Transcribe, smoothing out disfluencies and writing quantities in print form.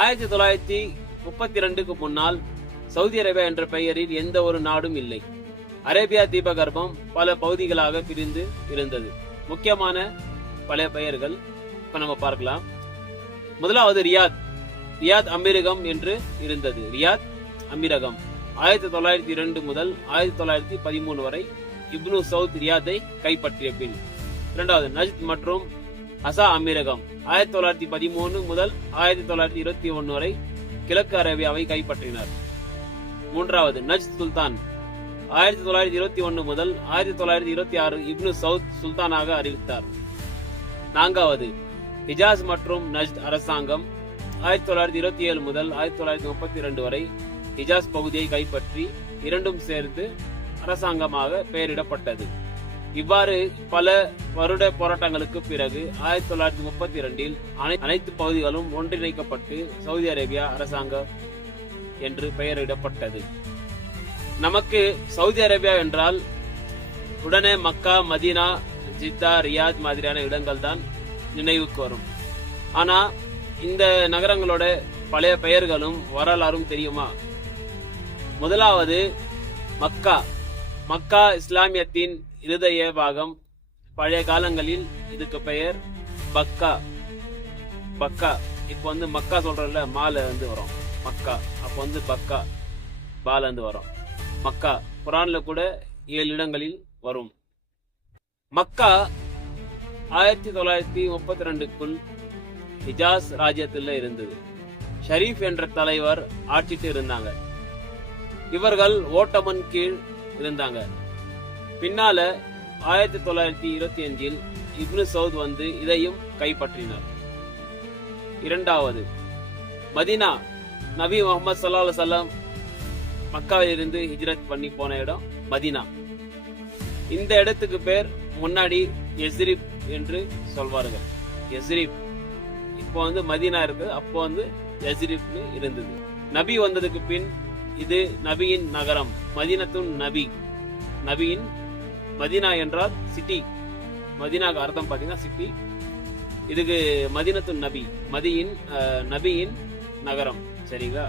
1932க்கு முன்னால் Saudi Arabia என்ற பெயரில் எந்த ஒரு நாடும் இல்லை. அரேபியா தீபகற்பம் பல பகுதிகளாக பிரிந்து இருந்தது. முக்கியமான பல பெயர்கள் இப்ப நம்ம பார்க்கலாம். முதலாவது ரியாத். ரியாத் அமீரகம் என்று இருந்தது. ரியாத் அமீரகம் 1902 முதல் 1913 வரை இப்னு சவுத் ரியாத்தை கைப்பற்றிய பின். இரண்டாவது நஜ்த் மற்றும் அசா அமீரகம் 1913 முதல் 1921 வரை கிழக்கு அரேபியாவை கைப்பற்றினர். மூன்றாவது நஜ்த் சுல்தான் 1921 முதல் 1926 இப்னு சவுத் சுல்தானாக அறிவித்தார். நான்காவது ஹிஜாஸ் மற்றும் நஜ்த் அரசாங்கம் 1927 முதல் 1932 வரை ஹிஜாஸ் பகுதியை கைப்பற்றி இரண்டும் சேர்த்து அரசாங்கமாக பெயரிடப்பட்டது. இவ்வாறு பல வருட போராட்டங்களுக்கு பிறகு 1932 அனைத்து பகுதிகளும் ஒன்றிணைக்கப்பட்டு சவுதி அரேபியா அரசாங்கம் என்று பெயரிடப்பட்டது. நமக்கு சவுதி அரேபியா என்றால் உடனே மக்கா, மதீனா, ஜித்தா, ரியாத் மாதிரியான இடங்கள் தான் நினைவுக்கு வரும். ஆனா இந்த நகரங்களோட பழைய பெயர்களும் வரலாறும் தெரியுமா? முதலாவது மக்கா. மக்கா இஸ்லாமியத்தின் இருதய பாகம். பழைய காலங்களில் இதுக்கு பெயர் பக்கா. பக்கா இப்ப மக்கா சொல்றோம்ல, மால வரும் மக்கா. அப்ப பக்கா பால வரும் மக்கா. குரான்ல கூட 7 இடங்களில் வரும். மக்கா 1932க்குள் ஹிஜாஸ் ராஜ்யத்தில் இருந்தது. ஷரீப் என்ற தலைவர் ஆட்சிட்டு இருந்தாங்க. இவர்கள் ஓட்டமன் கீழ் இருந்தாங்க. பின்னால 1925 இப்னு சவுத் இதையும் கைப்பற்றினார். இரண்டாவது மதீனா. நபி முகமது ஸல்லல்லாஹு அலைஹி வஸல்லம் மக்காவில் இருந்து ஹிஜ்ரத் பண்ணி போன இடம் மதீனா. இந்த இடத்துக்கு பேர் முன்னாடி யஸ்ரிப் என்று சொல்வார்கள். யஸ்ரிப் இப்போ மதீனா இருக்கு, அப்போ யஸ்ரிப் இருந்தது. நபி வந்ததுக்கு பின் இது நபியின் நகரம், மதீனத்துன் நபி. நபியின் மதீனா என்றால் சிட்டி. மதீனாக்கு அர்த்தம் பாத்தீங்கன்னா சிட்டி. இதுக்கு மதீனத்துன் நபி, நபியின் நகரம். சரிங்களா?